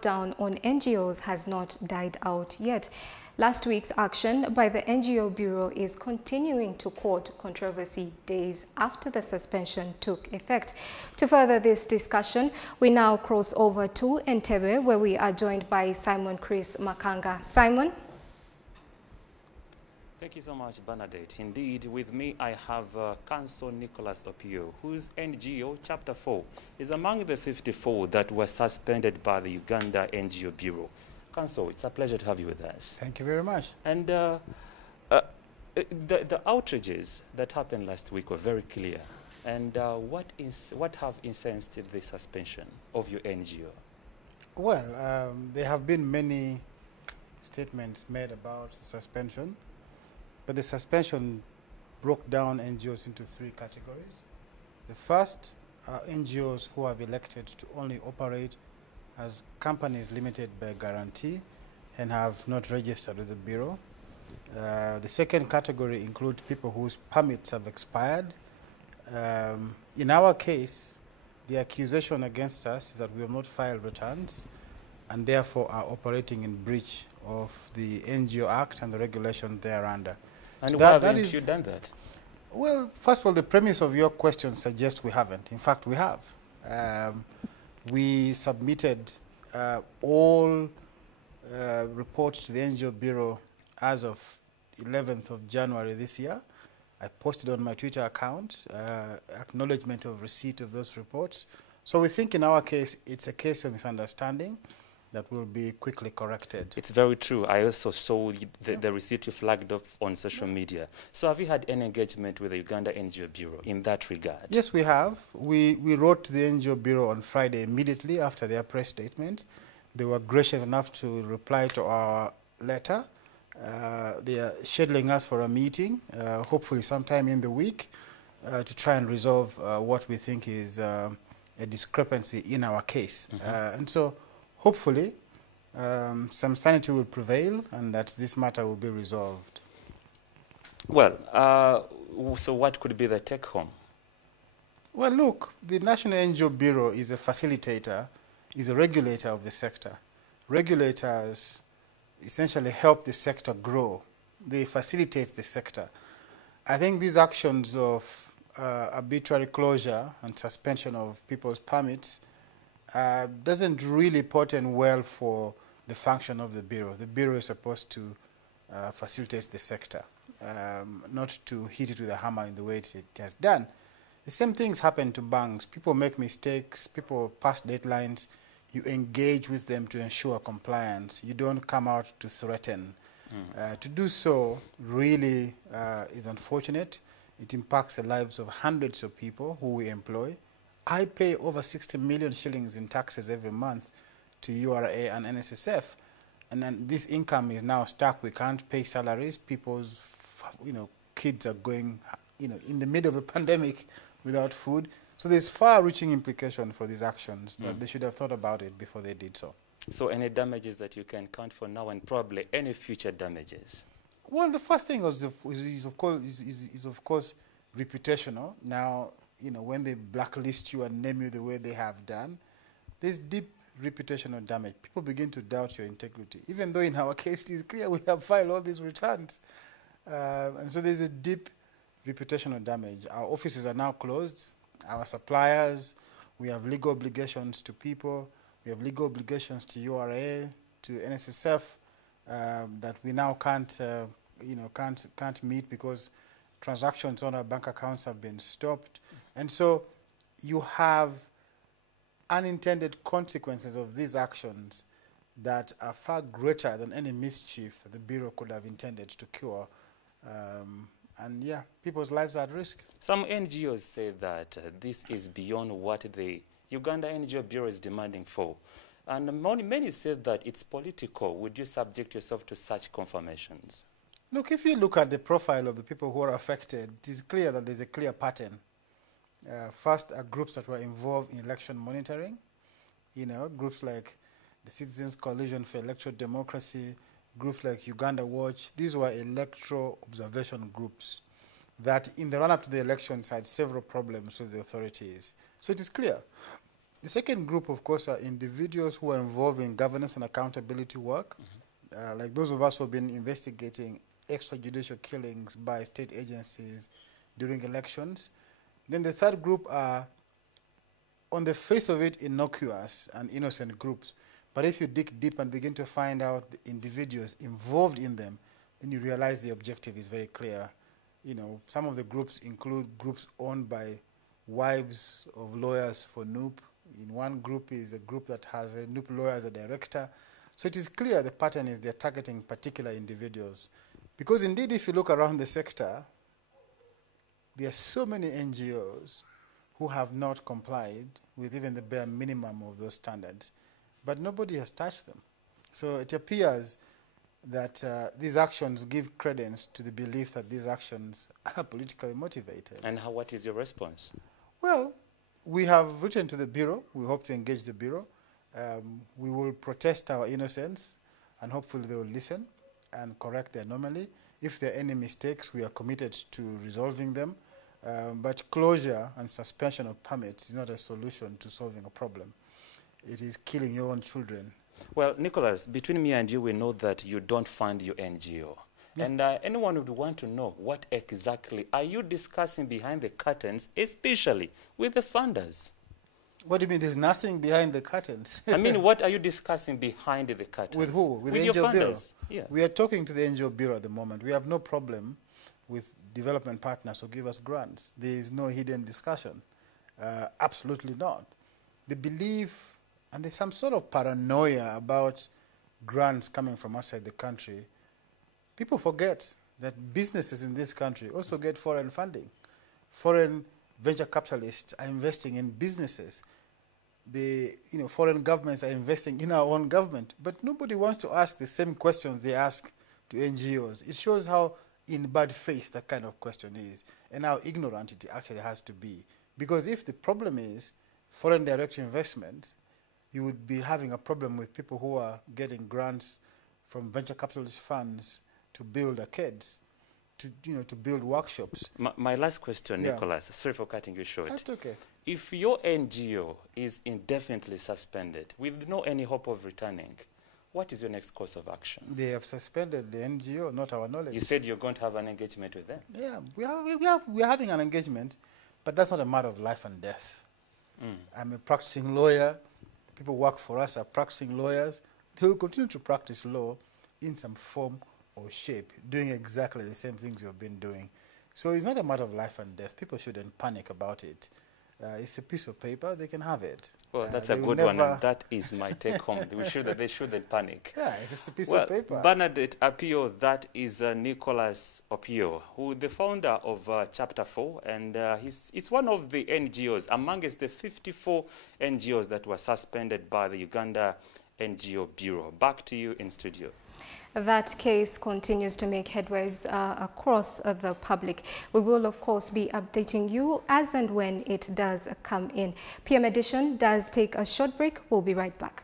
crackdown on NGOs has not died out yet. Last week's action by the NGO Bureau is continuing to court controversy days after the suspension took effect. To further this discussion, we now cross over to Entebbe, where we are joined by Simon Chris Makanga. Simon? Thank you so much, Bernadette. Indeed, with me I have Counsel Nicholas Opio, whose NGO Chapter 4 is among the 54 that were suspended by the Uganda NGO Bureau. Counsel, it's a pleasure to have you with us. Thank you very much. And the outrages that happened last week were very clear. And what have incensed the suspension of your NGO? Well, there have been many statements made about the suspension. But the suspension broke down NGOs into three categories. The first are NGOs who have elected to only operate as companies limited by guarantee and have not registered with the Bureau. The second category includes people whose permits have expired. In our case, the accusation against us is that we have not filed returns and therefore are operating in breach of the NGO Act and the regulation thereunder. And so why haven't you done that? Well, first of all, the premise of your question suggests we haven't. In fact, we have. We submitted all reports to the NGO Bureau as of 11th of January this year. I posted on my Twitter account acknowledgement of receipt of those reports. So we think in our case, it's a case of misunderstanding that will be quickly corrected. It's very true. I also saw the receipt you flagged up on social media. So have you had any engagement with the Uganda NGO Bureau in that regard? Yes, we have. We wrote to the NGO Bureau on Friday immediately after their press statement. They were gracious enough to reply to our letter. They are scheduling us for a meeting, hopefully sometime in the week, to try and resolve what we think is a discrepancy in our case. And so hopefully, some sanity will prevail and that this matter will be resolved. Well, so what could be the take-home? Well, look, the National NGO Bureau is a facilitator, is a regulator of the sector. Regulators essentially help the sector grow. They facilitate the sector. I think these actions of arbitrary closure and suspension of people's permits doesn't really portend well for the function of the Bureau. The Bureau is supposed to facilitate the sector, not to hit it with a hammer in the way it has done. The same things happen to banks. People make mistakes, people pass deadlines. You engage with them to ensure compliance. You don't come out to threaten. To do so really is unfortunate. It impacts the lives of hundreds of people who we employ. I pay over 60 million shillings in taxes every month to URA and NSSF, and then this income is now stuck. We can't pay salaries. People's, kids are going, in the middle of a pandemic without food. So there's far-reaching implication for these actions that they should have thought about it before they did so. So any damages that you can count for now, and probably any future damages? Well, the first thing is of course reputational. Now, when they blacklist you and name you the way they have done, there's deep reputational damage. People begin to doubt your integrity, even though in our case it is clear we have filed all these returns. And so there's a deep reputational damage. Our offices are now closed. Our suppliers, we have legal obligations to people. We have legal obligations to URA, to NSSF, that we now can't meet because transactions on our bank accounts have been stopped. And so you have unintended consequences of these actions that are far greater than any mischief that the Bureau could have intended to cure. And yeah, people's lives are at risk. Some NGOs say that this is beyond what the Uganda NGO Bureau is demanding for. And many say that it's political. Would you subject yourself to such confirmations? Look, if you look at the profile of the people who are affected, it is clear that there's a clear pattern. First are groups that were involved in election monitoring, groups like the Citizens Coalition for Electoral Democracy, groups like Uganda Watch. These were electoral observation groups that in the run-up to the elections had several problems with the authorities. So it is clear The second group, of course, are individuals who are involved in governance and accountability work, like those of us who have been investigating extrajudicial killings by state agencies during elections. Then the third group are, on the face of it, innocuous and innocent groups. But if you dig deep and begin to find out the individuals involved in them, then you realize the objective is very clear. You know, some of the groups include groups owned by wives of lawyers for NUP. In one group is a group that has a NUP lawyer as a director. So it is clear the pattern is they're targeting particular individuals. Because indeed, if you look around the sector, there are so many NGOs who have not complied with even the bare minimum of those standards, but nobody has touched them. So it appears that these actions give credence to the belief that these actions are politically motivated. And what is your response? Well, we have written to the Bureau. We hope to engage the Bureau. We will protest our innocence, and hopefully they will listen and correct the anomaly. If there are any mistakes, we are committed to resolving them. But closure and suspension of permits is not a solution to solving a problem. It is killing your own children. Well, Nicholas, between me and you, we know that you don't fund your NGO. Yeah. And anyone would want to know what exactly are you discussing behind the curtains, especially with the funders? What do you mean there's nothing behind the curtains? I mean, what are you discussing behind the curtains? With who? With the your NGO Bureau? funders? Yeah. We are talking to the NGO Bureau at the moment. We have no problem with development partners who give us grants. There is no hidden discussion. Absolutely not. They believe, and there's some sort of paranoia about grants coming from outside the country. People forget that businesses in this country also get foreign funding. Foreign venture capitalists are investing in businesses. Foreign governments are investing in our own government. But nobody wants to ask the same questions they ask to NGOs. It shows how in bad faith that kind of question is, and how ignorant it actually has to be. Because if the problem is foreign direct investment, you would be having a problem with people who are getting grants from venture capitalist funds to build arcades, to build workshops. My last question, yeah. Nicholas, sorry for cutting you short. That's okay. If your NGO is indefinitely suspended with no any hope of returning, what is your next course of action? They have suspended the NGO, not our knowledge. You said you're going to have an engagement with them. Yeah, we are having an engagement, but that's not a matter of life and death. I'm a practicing lawyer. People work for us are practicing lawyers. They will continue to practice law in some form or shape, doing exactly the same things you've been doing. So it's not a matter of life and death. People shouldn't panic about it. It's a piece of paper. They can have it. Well, that's a good one, and that is my take home. They shouldn't panic. Yeah, it's just a piece of paper. Bernadette Opio, that is Nicholas Opio, who the founder of Chapter 4, and it's one of the NGOs, amongst the 54 NGOs that were suspended by the Uganda NGO Bureau. Back to you in studio. That case continues to make headwaves across the public. We will, of course, be updating you as and when it does come in. PM Edition does take a short break. We'll be right back.